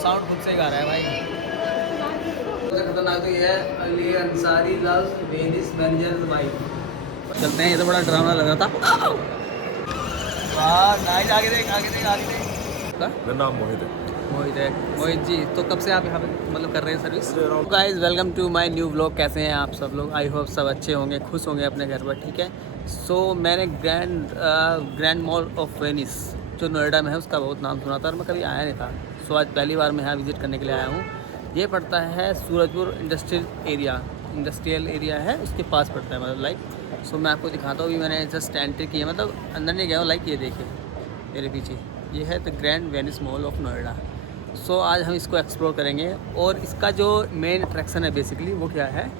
Sound खुद से गा रहा है भाई। सबसे खतरनाक तो ये है, Ali Ansari loves Venice managers wife. चलते हैं, ये तो बड़ा डरावना लग रहा था। वाह नाइस, आगे देख आगे देख आगे देख। मेरा नाम मोहित है। मोहित है। मोहित जी, तो कब से आप यहाँ पे मतलब कर रहे हैं service? Guys welcome to my new vlog. कैसे हैं आप सब लोग? आई होप सब अच्छे होंगे, खुश होंगे अपने घर पर, ठीक है। सो मैंने ग्रैंड मॉल ऑफ वेनिस जो नोएडा में है उसका बहुत नाम सुना था और मैं कभी आया नहीं था। सो आज पहली बार मैं यहाँ विज़िट करने के लिए आया हूँ। ये पड़ता है सूरजपुर इंडस्ट्रियल एरिया है, उसके पास पड़ता है, मतलब लाइक। सो मैं आपको दिखाता हूँ। अभी मैंने जस्ट एंट्री की है, मतलब अंदर नहीं गया हूँ। लाइक ये देखिए मेरे पीछे, ये है the grand Venice mall of Noida. So आज हम इसको एक्सप्लोर करेंगे और इसका जो मेन अट्रैक्शन है बेसिकली वो क्या है,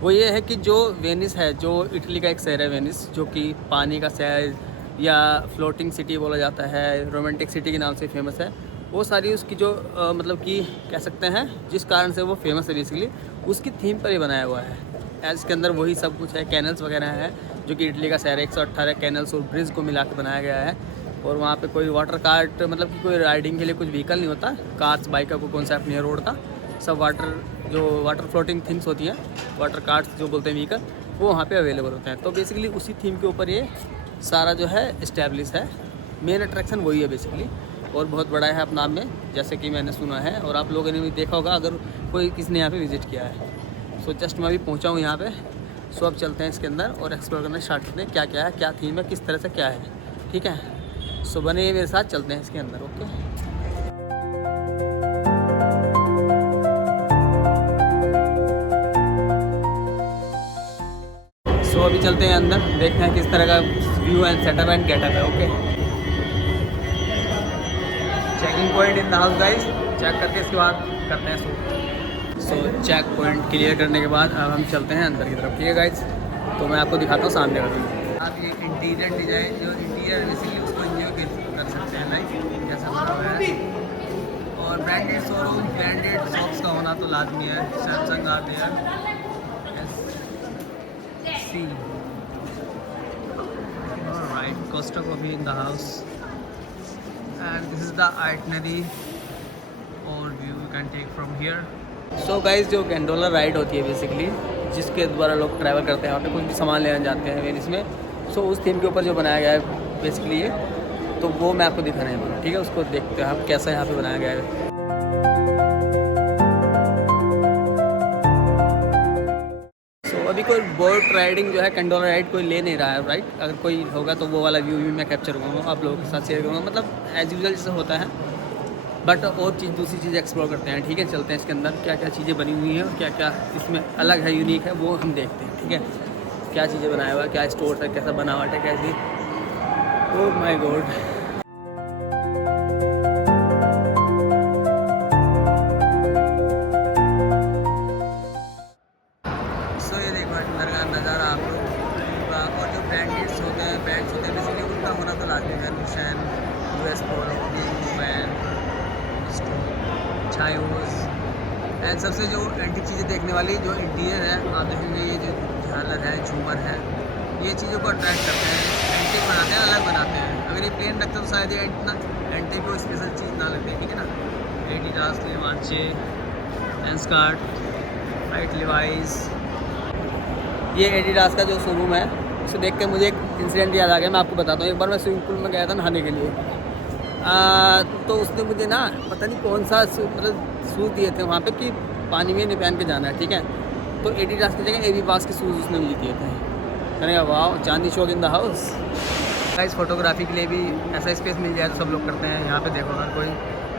वो ये है कि जो वेनिस है, जो इटली का एक शहर है वेनिस, जो कि पानी का शहर या फ्लोटिंग सिटी बोला जाता है, रोमांटिक सिटी के नाम से फेमस है। वो सारी उसकी जो मतलब कि कह सकते हैं जिस कारण से वो फेमस है बेसिकली, उसकी थीम पर ही बनाया हुआ है। एज इसके अंदर वही सब कुछ है, कैनल्स वगैरह हैं, जो कि इटली का शहर है। 118 कैनल्स और ब्रिज को मिला के बनाया गया है। और वहाँ पे कोई वाटर कार्ट, मतलब कि कोई राइडिंग के लिए कुछ व्हीकल नहीं होता, कार्स बाइक का कोई कॉन्सेप्ट नहीं है रोड का। सब वाटर फ्लोटिंग थिंग्स होती हैं, वाटर कार्ट्स जो बोलते हैं व्हीकल, वो वहाँ पे अवेलेबल होते हैं। तो बेसिकली उसी थीम के ऊपर ये सारा जो है इस्टेब्लिश है। मेन अट्रैक्शन वही है बेसिकली, और बहुत बड़ा है अपना आप में, जैसे कि मैंने सुना है और आप लोगों ने भी देखा होगा अगर कोई किसी ने यहाँ पे विज़िट किया है। सो जस्ट मैं अभी पहुँचा हूँ यहाँ पे। सो अब चलते हैं इसके अंदर और एक्सप्लोर करना स्टार्ट करते हैं, क्या क्या है, क्या थीम है, किस तरह से क्या है, ठीक है। सो बने मेरे साथ, चलते हैं इसके अंदर। ओके, सो अभी चलते हैं अंदर, देखते हैं किस तरह का view and setup and getup है। Okay, checking point in the house guys. Check करके इसके बाद करते हैं shoot. So check point clear करने के बाद अब हम चलते हैं अंदर की तरफ, ठीक है गाइस। तो मैं आपको दिखाता हूँ सामने का व्यू। आप ये इंटीरियर डिजाइन, जो इंटीरियर बेसिकली उसको एंजॉय कर सकते हैं, लाइक जैसा बना हुआ है। और ब्रांडेड शोरूम, ब्रांडेड शॉप्स का होना तो लाजमी है। सैमसंग आ गया, see right, Costa coffee in the house and this is the itinerary और view you can take from here. So guys, जो गैंडोला राइड होती है बेसिकली, जिसके द्वारा लोग ट्रैवल करते हैं, वहाँ पे कुछ भी सामान लेने जाते हैं वेनिस में। सो उस थीम के ऊपर जो बनाया गया है बेसिकली ये, तो वो मैं आपको दिखाने वाला, ठीक है। उसको देखते हैं आप कैसा यहाँ पे बनाया गया है। सो अभी कोई बोट राइडिंग जो है, गैंडोला राइड कोई ले नहीं रहा है, राइट। अगर कोई होगा तो वो वाला व्यू भी मैं कैप्चर करूँगा, आप लोगों के साथ शेयर करूँगा, मतलब एज यूजुअल जैसे होता है। बट और दूसरी चीज़ एक्सप्लोर करते हैं, ठीक है। चलते हैं इसके अंदर, क्या क्या चीज़ें बनी हुई हैं और क्या क्या इसमें अलग है, यूनिक है, वो हम देखते हैं, ठीक है। क्या चीज़ें बनाया हुआ है, क्या स्टोर है, कैसा बनावट है, कैसी। Oh my God. सो ये देखो अंदर का नज़ारा आप लोग का। और जो ब्रांड्स होते हैं बेसिकली उनका होना तो लाजमी है। निशान, US polo, man, Chaayos and सबसे जो एंटीक चीज़ें देखने वाली, जो इंटीरियर है, आप देखेंगे ये जो झालर है, झूमर है, ये चीज़ों को अट्रैक्ट करते हैं, एंटीक बनाते हैं, अलग बनाते हैं। अगर ये प्लेन रखते तो शायद ये एंटीक को स्पेशल चीज़ ना लगती, ठीक है ना। एडिडास के मार्चे एंड स्कर्ट, राइट, लिवाइस। ये एडिडास का जो शोरूम है, उसे देख के मुझे एक इंसिडेंट याद आ गया, मैं आपको बताता हूँ। एक बार मैं स्विमिंग पूल में गया था नहाने के लिए, तो उसने मुझे ना पता नहीं कौन सा मतलब शूज़ दिए थे वहाँ पे कि पानी में नहीं पहन के जाना है, ठीक है। तो एडिडास की जगह एबी पास के शूज़ उसने मुझे दिए थे। मैंने कहा वाह, Chandni Chowk in the house. Guys photography के लिए भी ऐसा स्पेस मिल जाए तो सब लोग करते हैं। यहाँ पे देखो अगर कोई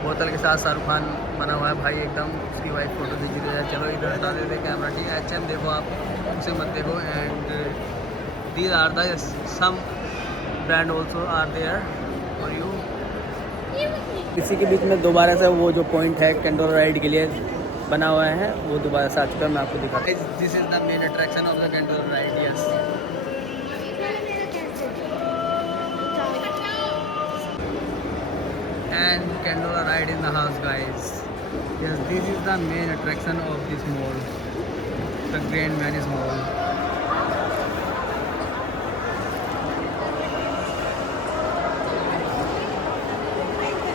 बोतल के साथ शाहरुख खान बना हुआ है भाई, एकदम उसकी वाइफ फ़ोटो खींच रही है। चलो इधर हटा देते कैमरा, ठीक है। HM देखो आप, उसे मत देखो। And these are the some brand also are there for you. इसी के बीच में दोबारा से वो जो पॉइंट है गैंडोला राइड के लिए बना हुआ है, वो दोबारा से आ चुका है, मैं आपको दिखाता हूँ। This is the main attraction of the gondola ride, yes. And gondola ride in the house guys, yes, this is the main attraction of this mall, the grand Venice mall.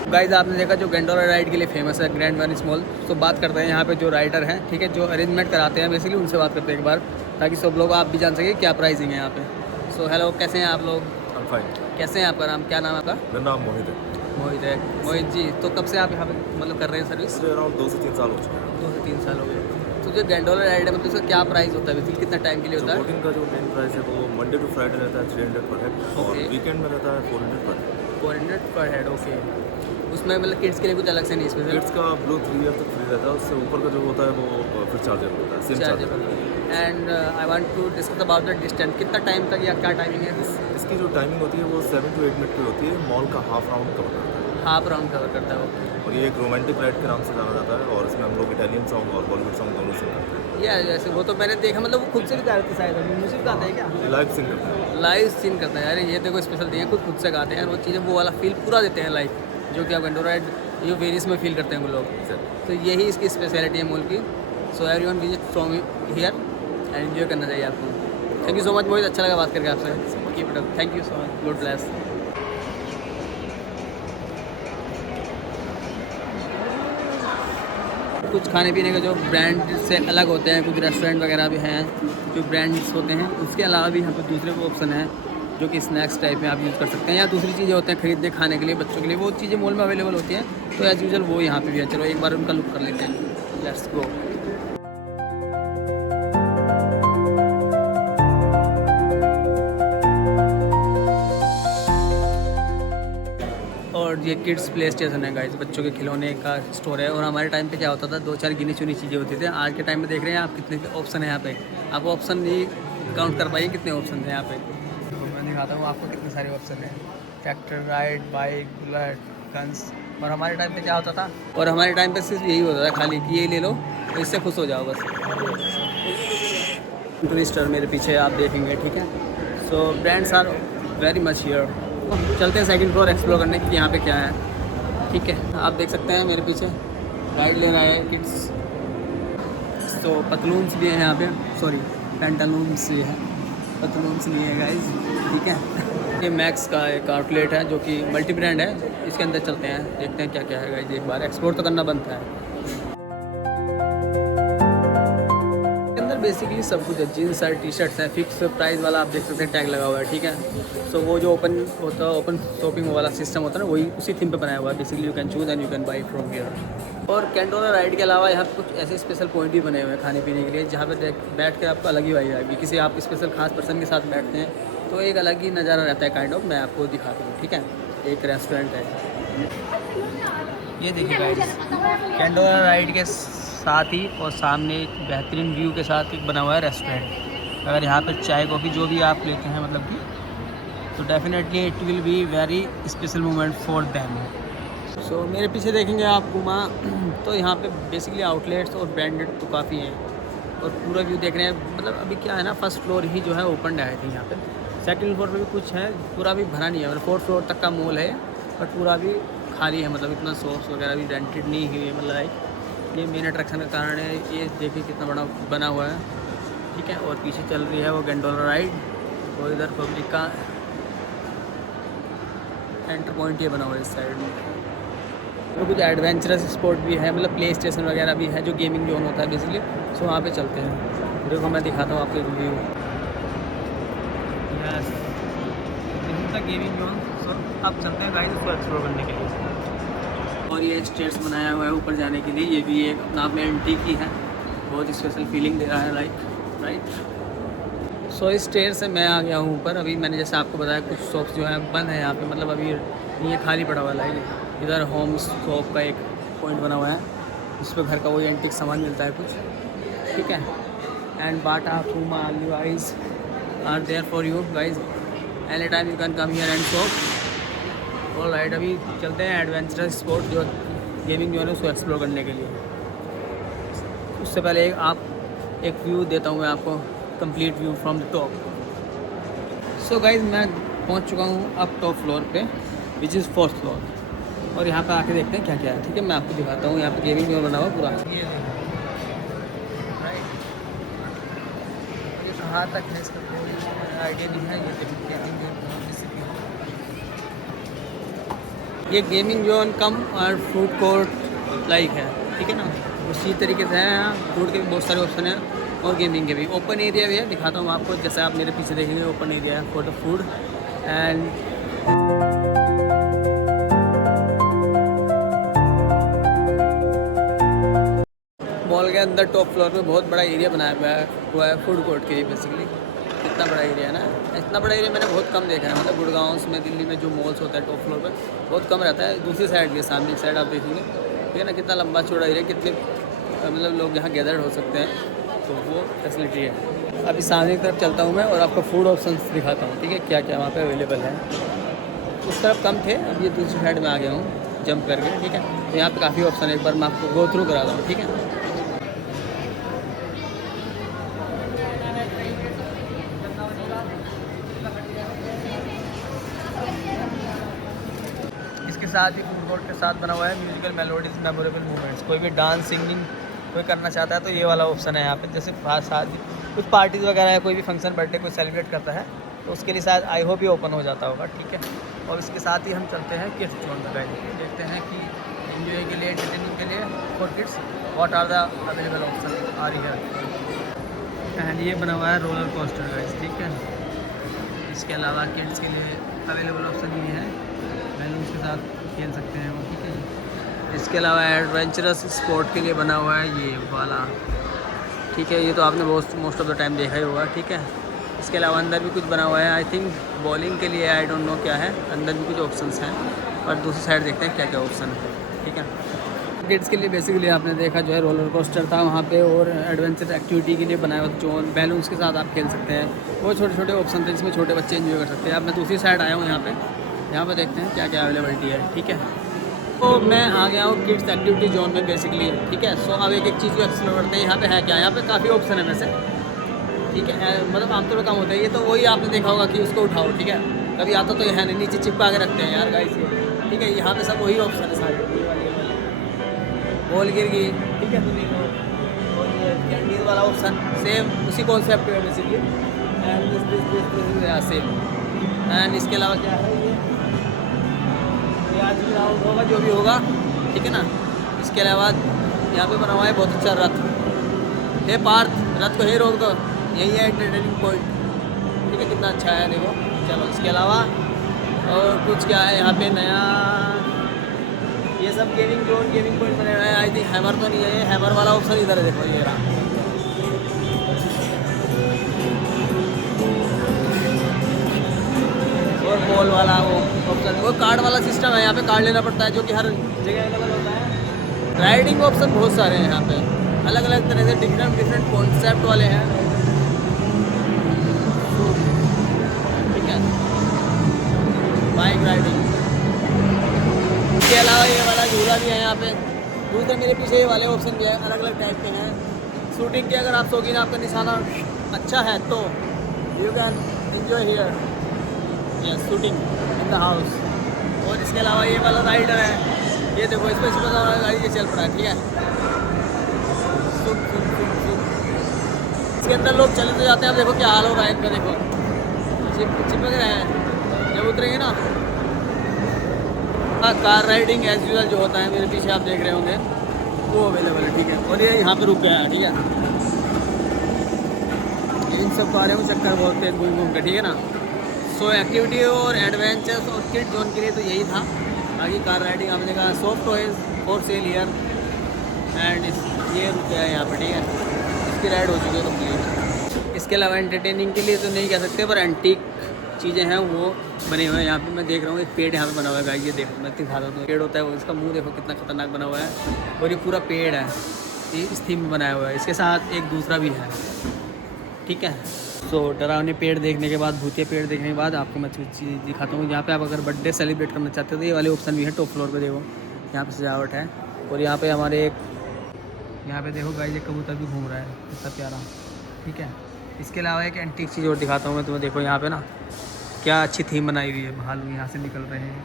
Guys आपने देखा जो gondola ride के लिए famous है grand Venice mall. तो बात करते हैं यहाँ पे जो राइडर हैं, ठीक है, जो अरेंजमेंट कराते हैं बेसिकली उनसे बात करते हैं एक बार, ताकि सब लोग आप भी जान सके क्या प्राइसिंग है यहाँ पे। सो हेलो, कैसे हैं आप लोग? कैसे हैं? आपका नाम क्या? नाम है आपका? मेरा नाम मोहित है। मोहित है। मोहित जी, तो कब से आप यहाँ पे मतलब कर रहे हैं सर्विस? मुझे अराउंड 2 से 3 साल हो चुके हैं। 2 से 3 साल हो गए। तो जो गंडोला राइड है मतलब उसका क्या प्राइस होता है बेसिकली, कितना टाइम के लिए होता है? बोटिंग का जो मेन प्राइस है वो मंडे टू फ्राइडे रहता है 300 पर हेड और वीकेंड में रहता है 400 पर हेड। 400 पर हेड, ओके। उसमें मतलब किड्स के लिए कुछ अलग से नहीं स्पेशल? किड्स का ब्लू 3 ईयर तक फ्री रहता है, उससे ऊपर का जो होता है वो फिर चार्जर होता है, sim charger. And I want to discuss about the distance, कितना टाइम तक या क्या टाइमिंग है? इसकी जो टाइमिंग होती है वो 7 to 8 मिनट की होती है। मॉल का हाफ राउंड कवर करता है। हाफ राउंड कवर करता है, ओके। और ये एक रोमांटिक राइड के नाम से जाना जाता है और इसमें हम लोग इटालियन सॉन्ग और बॉलीवुड सॉन्ग दोनों सिंग करते हैं। या जैसे वो तो मैंने देखा, मतलब वो खुद से भी गाते थे शायद, म्यूजिक गाते हैं क्या? लाइव सिंग करते हैं। लाइव सीन करते हैं। अरे ये देखो स्पेशल नहीं है, खुद से गाते हैं वो चीज़ें, वो वाला फील पूरा देते हैं लाइव, जो कि आप गंडोला राइड जो वेरियस में फील करते हैं वो लोग। तो यही इसकी स्पेशलिटी है मॉल की। So everyone visit from here and enjoy करना चाहिए आपको। थैंक यू सो मच, बहुत अच्छा लगा बात करके आपसे। Keep it up, thank you so much, good bless. कुछ खाने पीने के जो ब्रांड से अलग होते हैं, कुछ रेस्टोरेंट वगैरह भी हैं जो ब्रांड्स होते हैं, उसके अलावा भी यहाँ पे दूसरे ऑप्शन हैं जो कि स्नैक्स टाइप में आप यूज़ कर सकते हैं, या दूसरी चीज़ें होते हैं खरीदने खाने के लिए बच्चों के लिए, वो चीज़ें मॉल में अवेलेबल होती हैं। तो एज़ यूजुअल वो यहाँ पे भी है। चलो एक बार उनका लुक कर लेते हैं, लेट्स गो। और ये किड्स प्ले स्टेशन है गाइस, बच्चों के खिलौने का स्टोर है। और हमारे टाइम पे क्या होता था, 2-4 गिनी चुनी चीज़ें होती थी। आज के टाइम में देख रहे हैं आप कितने ऑप्शन है यहाँ पे, आप ऑप्शन नहीं काउंट कर पाइए कितने ऑप्शन हैं यहाँ पे। तो मैं दिखाता हूँ आपको कितने सारे ऑप्शन हैं, tractor, ride, bike, bullet, guns. और हमारे टाइम पे क्या होता था, और हमारे टाइम पे सिर्फ यही होता था खाली कि ये ले लो तो इससे खुश हो जाओ बस। ट्विस्टर मेरे पीछे आप देखेंगे, ठीक है। So brands are very much here. चलते हैं सेकंड फ्लोर एक्सप्लोर करने की यहाँ पे क्या है, ठीक है। आप देख सकते हैं मेरे पीछे राइड ले रहा है किड्स। तो पतलून्स भी हैं यहाँ पे, सॉरी पैंटालून्स ये है, पतलून्स नहीं है गाइज, ठीक है। ये मैक्स का एक आउटलेट है जो कि मल्टी ब्रांड है। इसके अंदर चलते हैं, देखते हैं क्या क्या है गाइज, एक बार एक्सप्लोर तो करना बनता है। बेसिकली सब कुछ है, जीन्स शर्ट टी शर्ट्स हैं, फिक्स प्राइस वाला आप देख सकते हैं, टैग लगा हुआ है, ठीक है। सो वो जो ओपन होता है, ओपन शॉपिंग वाला सिस्टम होता है ना, वही उसी थीम पे बनाया हुआ है। Basically you can choose and you can buy from here. और गंडोला राइड के अलावा यहाँ कुछ ऐसे स्पेशल पॉइंट भी बने हुए हैं खाने पीने के लिए, जहाँ पे बैठ कर आपको अलग ही वाइब आएगी। किसी आप स्पेशल खास पर्सन के साथ बैठते हैं तो एक अलग ही नज़ारा रहता है काइंड ऑफ। मैं आपको दिखाता हूँ, ठीक है। एक रेस्टोरेंट है, ये देखिए गाइस, गंडोला राइड के साथ ही और सामने एक बेहतरीन व्यू के साथ एक बना हुआ है रेस्टोरेंट। अगर यहाँ पर चाय कॉफ़ी जो भी आप लेते हैं मतलब कि, तो definitely it will be very special moment for them. So मेरे पीछे देखेंगे आप घुमा, तो यहाँ पे बेसिकली आउटलेट्स और ब्रांडेड तो काफ़ी हैं। और पूरा व्यू देख रहे हैं, मतलब अभी क्या है ना, फर्स्ट फ्लोर ही जो है ओपन है थी यहाँ पे। सेकंड फ्लोर पे भी कुछ है, पूरा भी भरा नहीं है, मतलब 4th फ्लोर तक का मॉल है, बट पूरा भी खाली है, मतलब इतना शॉप्स वगैरह भी रेंटेड नहीं हुई है। मतलब ये मेन अट्रैक्शन का कारण है। ये देखिए कितना बड़ा बना हुआ है, ठीक है। और पीछे चल रही है वो गंडोला राइड, और इधर पब्लिक का एंटर पॉइंट ये बना हुआ है इस साइड में। तो कुछ एडवेंचरस स्पॉट भी है, मतलब प्ले स्टेशन वगैरह भी है, जो गेमिंग जोन होता है बेसिकली। सो वहाँ पे चलते हैं, देखो मैं दिखाता हूँ आपको view. Yes, this is the gaming zone. So अब चलते हैं गाइस उसको एक्सप्लोर करने के लिए। और ये स्टेयर्स बनाया हुआ है ऊपर जाने के लिए, ये भी एक अपना आप में एंटीक ही है, बहुत स्पेशल फीलिंग दे रहा है, लाइक राइट। सो इस स्टेयर से मैं आ गया हूँ ऊपर। अभी मैंने जैसे आपको बताया कुछ शॉप्स जो है बंद है यहाँ पे, मतलब अभी ये खाली पड़ा हुआ है। इधर होम शॉप का एक पॉइंट बना हुआ है, जिस पर घर का वही एंटीक सामान मिलता है कुछ, ठीक है। And Bata, Puma, Levi's are there for you guys, any time you can come here and shop. और राइट, अभी चलते हैं एडवेंचरस स्पोर्ट जो गेमिंग जो है उसको एक्सप्लोर करने के लिए। उससे पहले एक व्यू देता हूँ मैं आपको, complete view from the top. So guys मैं पहुँच चुका हूँ अब टॉप फ्लोर पे, विच इज़ 4th फ्लोर। और यहाँ पे आके देखते हैं क्या क्या है, ठीक है। मैं आपको दिखाता हूँ, यहाँ पे गेमिंग जोन बना हुआ पूरा। ये राइट, कहाँ तक है इसका कोई आइडिया नहीं है। ये गेमिंग जोन ये गेमिंग जोन कम और फूड कोर्ट लाइक है, ठीक है ना। उसी तरीके से है यहाँ, फूड के भी बहुत सारे ऑप्शन हैं और गेमिंग के भी। ओपन एरिया भी है, दिखाता हूँ आपको। जैसे आप मेरे पीछे देखेंगे ओपन एरिया है for the food. And mall के अंदर टॉप फ्लोर पे बहुत बड़ा एरिया बनाया हुआ है फूड कोर्ट के लिए बेसिकली। इतना बड़ा एरिया है ना, इतना बड़ा एरिया मैंने बहुत कम देखा है। मतलब गुड़गांव में, दिल्ली में जो मॉल्स होता है टॉप फ्लोर पे बहुत कम रहता है। दूसरी साइड भी, सामने की साइड आप देखेंगे, ठीक है ना, कितना लंबा चौड़ा एरिया, कितने मतलब लोग यहाँ गैदर्ड हो सकते हैं, तो वो फैसिलिटी है। अभी सामने की तरफ चलता हूँ मैं और आपको फूड ऑप्शंस दिखाता हूँ, ठीक है, क्या क्या वहाँ पे अवेलेबल है। उस तरफ कम थे, अब ये दूसरी साइड में आ गया हूँ जंप करके, ठीक है। तो यहाँ पे काफ़ी ऑप्शन है, एक बार मैं आपको गो थ्रू करा दूँ, ठीक है। इसके साथ ही फूड कोर्ट के साथ बना हुआ है म्यूजिकल मेलोडीज मेमोरेबल मोमेंट्स। कोई भी डांस सिंगिंग कोई करना चाहता है तो ये वाला ऑप्शन है यहाँ पे। जैसे साथ ही कुछ पार्टीज़ वगैरह है, कोई भी फंक्शन बर्थडे कोई सेलिब्रेट करता है तो उसके लिए शायद आई होप ही ओपन हो जाता होगा, ठीक है। और इसके साथ ही हम चलते हैं किड्स जोन में, देखते हैं कि एंजॉय के लिए, एंटरटेनिंग के लिए for kids what are the available option are here. एंड ये बना हुआ है रोलर कोस्टर गाइस, ठीक है। इसके अलावा किड्स के लिए अवेलेबल ऑप्शन ये है, बैलून्स के साथ खेल सकते हैं वो, ठीक है। इसके अलावा एडवेंचरस स्पोर्ट के लिए बना हुआ है ये वाला, ठीक है। ये तो आपने मोस्ट ऑफ द टाइम देखा ही होगा, ठीक है। इसके अलावा अंदर भी कुछ बना हुआ है, आई थिंक बॉलिंग के लिए, आई डोंट नो क्या है। अंदर भी कुछ ऑप्शंस हैं और दूसरी साइड देखते हैं क्या क्या ऑप्शन है, ठीक है। किड्स के लिए बेसिकली आपने देखा जो है रोलर कोस्टर था वहाँ पे, और एडवेंचर एक्टिविटी के लिए बनाया हुआ जोन, बैलून्स के साथ आप खेल सकते हैं। वो छोटे छोटे ऑप्शन थे जिसमें छोटे बच्चे एंजॉय कर सकते हैं। अब मैं दूसरी साइड आया हूँ यहाँ पे देखते हैं क्या क्या अवेलेबिलिटी है, ठीक है। तो मैं आ गया हूँ किड्स एक्टिविटी जोन में बेसिकली, ठीक है। सो अब एक एक चीज़ को एक्सप्लोर करते हैं। यहाँ पे है क्या, यहाँ पे काफ़ी ऑप्शन है वैसे, ठीक है। मतलब आमतौर पर काम होता है ये, तो वही आपने देखा होगा कि उसको उठाओ, ठीक है। कभी आता तो है नहीं, नीचे चिपका के रखते हैं यार गाइस ये, ठीक है। यहाँ पे सब वही ऑप्शन है सारे, बॉल गिर गई, ठीक है, तो नहीं हो। और ये कैंडीज वाला ऑप्शन सेम उसी कॉन्सेप्ट है basically. And this same. And इसके अलावा क्या है ये आज भी राउंड होगा जो भी होगा, ठीक है ना। इसके अलावा यहाँ पे बना हुआ है बहुत अच्छा रथ, हे पार्थ रथ को हे रोक दो, यही है एंटरटेनिंग पॉइंट, ठीक है। कितना अच्छा है देखो। चलो इसके अलावा और कुछ क्या है यहाँ पे नया, ये सब गेमिंग जोन, गेमिंग पॉइंट बने हुए हैं। आई थिंक हैमर तो नहीं है, ये हैमर वाला ऑप्शन इधर है, देखो ये रहा। और बॉल वाला वो ऑप्शन, वो कार्ड वाला सिस्टम है, यहाँ पे कार्ड लेना पड़ता है जो कि हर जगह अवेलेबल होता है। राइडिंग ऑप्शन बहुत सारे हैं यहाँ पे, अलग अलग तरह से डिफरेंट कॉन्सेप्ट वाले हैं, ठीक है। बाइक राइडिंग, इसके अलावा ये वाला झूला भी है यहाँ पे। दूसरे मेरे पीछे ये वाले ऑप्शन भी है, अलग अलग टाइप के हैं। शूटिंग के अगर आप शौकीन, आपका निशाना अच्छा है तो you can enjoy here, yes, shooting in the house. और इसके अलावा ये वाला राइडर है, ये देखो इस पर चिपका हुआ गाड़ी ये चल पड़ा है, ठीक है। इसके अंदर लोग चले तो जाते हैं, अब देखो क्या हाल हो रहा है इनका, देखो चिपक रहे हैं जब उतरेंगे ना। कार राइडिंग एज यूजुअल जो होता है मेरे पीछे आप देख रहे होंगे वो अवेलेबल है, ठीक है। और ये यहाँ पे रुक गया है, ठीक है। इन सब कारें को चक्कर बोलते हैं घूम के, ठीक है ना। सो एक्टिविटी और एडवेंचर्स और किड जोन के लिए तो यही था। बाकी कार राइडिंग आपने कहा soft toys for sale here. एंड ये रुक गया है यहाँ पर, ठीक है। इसकी राइड हो चुकी है कंप्लीट। इसके अलावा एंटरटेनिंग के लिए तो नहीं कह सकते, पर एंटीक चीज़ें हैं वो बने हुए हैं। यहाँ पे मैं देख रहा हूँ एक पेड़ यहाँ पे बना हुआ है गाइस, ये देखो मैं दिखा रहा हूँ। पेड़ होता है वो, इसका मुंह देखो कितना खतरनाक बना हुआ है, और ये पूरा पेड़ है, ये इस थीम में बनाया हुआ है। इसके साथ एक दूसरा भी है, ठीक है। सो डरावने पेड़ देखने के बाद, भूतिया पेड़ देखने के बाद आपको मैं चीज़ दिखाता हूँ। यहाँ पे आप अगर बर्थडे सेलिब्रेट करना चाहते हो तो ये वाले ऑप्शन भी है टॉप फ्लोर पे, देखो यहाँ पे सजावट है। और यहाँ पे हमारे एक, यहाँ पे देखो गाइस एक कबूतर भी घूम रहा है, कितना प्यारा, ठीक है। इसके अलावा एक एंटीक चीज़ और दिखाता हूँ मैं तुम्हें, देखो यहाँ पे ना क्या अच्छी थीम बनाई हुई है, भालू यहाँ से निकल रहे हैं,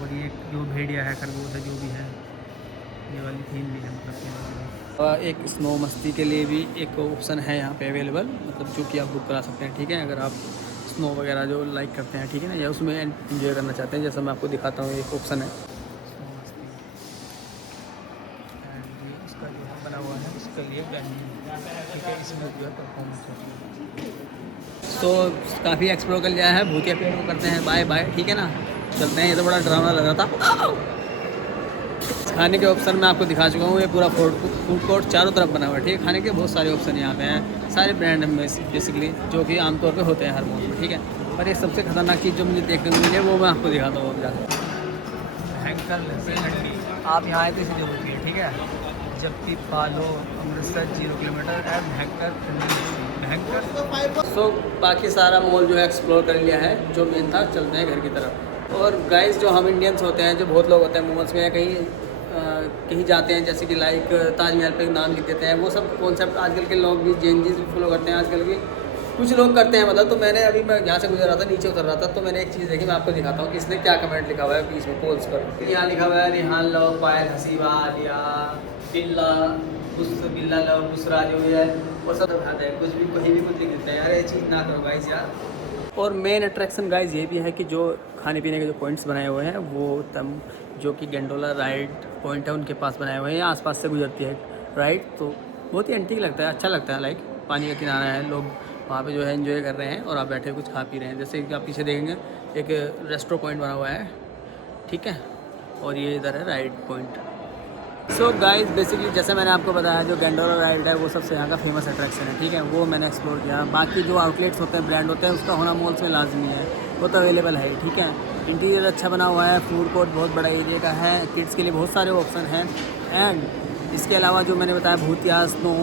और ये जो भेड़िया है, खरगोश है, जो भी है, ये वाली थीम भी है। मतलब एक स्नो मस्ती के लिए भी एक ऑप्शन है यहाँ पे अवेलेबल, मतलब जो कि आप बुक करा सकते हैं, ठीक है। अगर आप स्नो वगैरह जो लाइक करते हैं, ठीक है ना, या उसमें एंजॉय करना चाहते हैं, जैसा मैं आपको दिखाता हूँ एक ऑप्शन है। बना हुआ है उसके लिए वेन्यू, ठीक है, इसमें जो है परफॉर्मेंस होती है। तो काफ़ी एक्सप्लोर कर लिया है, भूतिया पेड़ को करते हैं बाय बाय, ठीक है ना, चलते हैं। ये तो बड़ा ड्रामा लग रहा था। खाने के ऑप्शन मैं आपको दिखा चुका हूँ, ये पूरा फूड कोर्ट चारों तरफ बना हुआ है, ठीक है। खाने के बहुत सारे ऑप्शन यहाँ पे हैं, सारे ब्रांड में बेसिकली, जो कि आमतौर पे होते हैं हर मॉल में, ठीक है। पर एक सबसे खतरनाक चीज़ जो मुझे देखने को मिली है वो मैं आपको दिखाता हूँ अब जाकर। हैंकर लस्सी हंडी, आप यहाँ आए तो इसी जगह है, ठीक है। जब भी पालो अमृतसर 0 किलोमीटर एंड हैंकर। सो बाकी सारा मॉल जो है एक्सप्लोर कर लिया है, जो मेन था। चलते हैं घर की तरफ। और गाइस जो हम इंडियंस होते हैं, जो बहुत लोग होते हैं मोमोज में या कहीं जाते हैं, जैसे कि लाइक ताजमहल पे नाम लिख देते हैं, वो सब कॉन्सेप्ट आजकल के लोग भी जेनजीज भी फॉलो करते हैं आजकल भी, कुछ लोग करते हैं मतलब। तो मैंने अभी मैं यहाँ से गुजर रहा था, नीचे उतर रहा था, तो मैंने एक चीज़ देखी, मैं आपको दिखाता हूँ कि इसने क्या कमेंट लिखा हुआ है बीच में पोल्स पर। यहाँ लिखा हुआ है रिहान लो पायल हसीबा या बिल्ला बिल्ला लो बुसरा जो है वो सब दिखाते हैं, कुछ भी कहीं भी कुछ लिख देते हैं यार, ये चीज़ ना करो गाइस यार। और मेन अट्रैक्शन गाइस ये भी है कि जो खाने पीने के जो पॉइंट्स बनाए हुए हैं वो तम जो कि गंडोला राइड पॉइंट है उनके पास बनाए हुए हैं, आसपास से गुजरती है राइड, तो बहुत ही एंटीक लगता है, अच्छा लगता है। लाइक पानी का किनारा है, लोग वहाँ पे जो है एंजॉय कर रहे हैं और आप बैठे कुछ खा पी रहे हैं। जैसे कि आप पीछे देखेंगे एक रेस्टोरेंट पॉइंट बना हुआ है, ठीक है, और ये इधर है ride point. So guys basically जैसे मैंने आपको बताया, जो गंडोला राइड है वो सबसे यहाँ का फेमस अट्रैक्शन है, ठीक है, वो मैंने एक्सप्लोर किया। बाकी जो आउटलेट्स होते हैं, ब्रांड होते हैं, उसका होना मॉल्स में लाजमी है, वो तो अवेलेबल है, ठीक है। इंटीरियर अच्छा बना हुआ है, फूड कोर्ट बहुत बड़ा एरिया का है, किड्स के लिए बहुत सारे ऑप्शन हैं। एंड इसके अलावा जो मैंने बताया भूतिया स्नो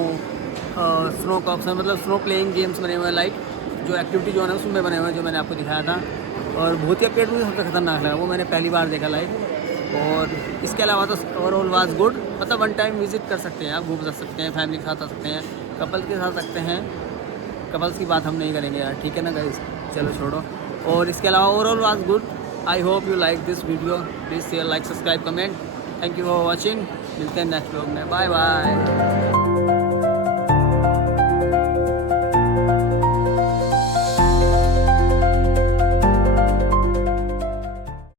का ऑप्शन, मतलब स्नो प्लेइंग गेम्स बने हुए हैं, लाइक जो एक्टिविटी जो है उसमें बने हुए हैं, जो मैंने आपको दिखाया था। और भूतिया पेड़ मुझे सबसे खतरनाक लगा, वो मैंने पहली बार देखा लाइक। और इसके अलावा तो ओवरऑल वाज गुड, मतलब वन टाइम विजिट कर सकते हैं आप, घूम सकते हैं, फैमिली के साथ आ सकते हैं, कपल के साथ सकते हैं। कपल्स की बात हम नहीं करेंगे यार, ठीक है ना गाइस, चलो छोड़ो। और इसके अलावा overall was good. I hope you like this video, please share, like, subscribe, comment. Thank you for watching, मिलते हैं नेक्स्ट व्लॉग में, बाय बाय।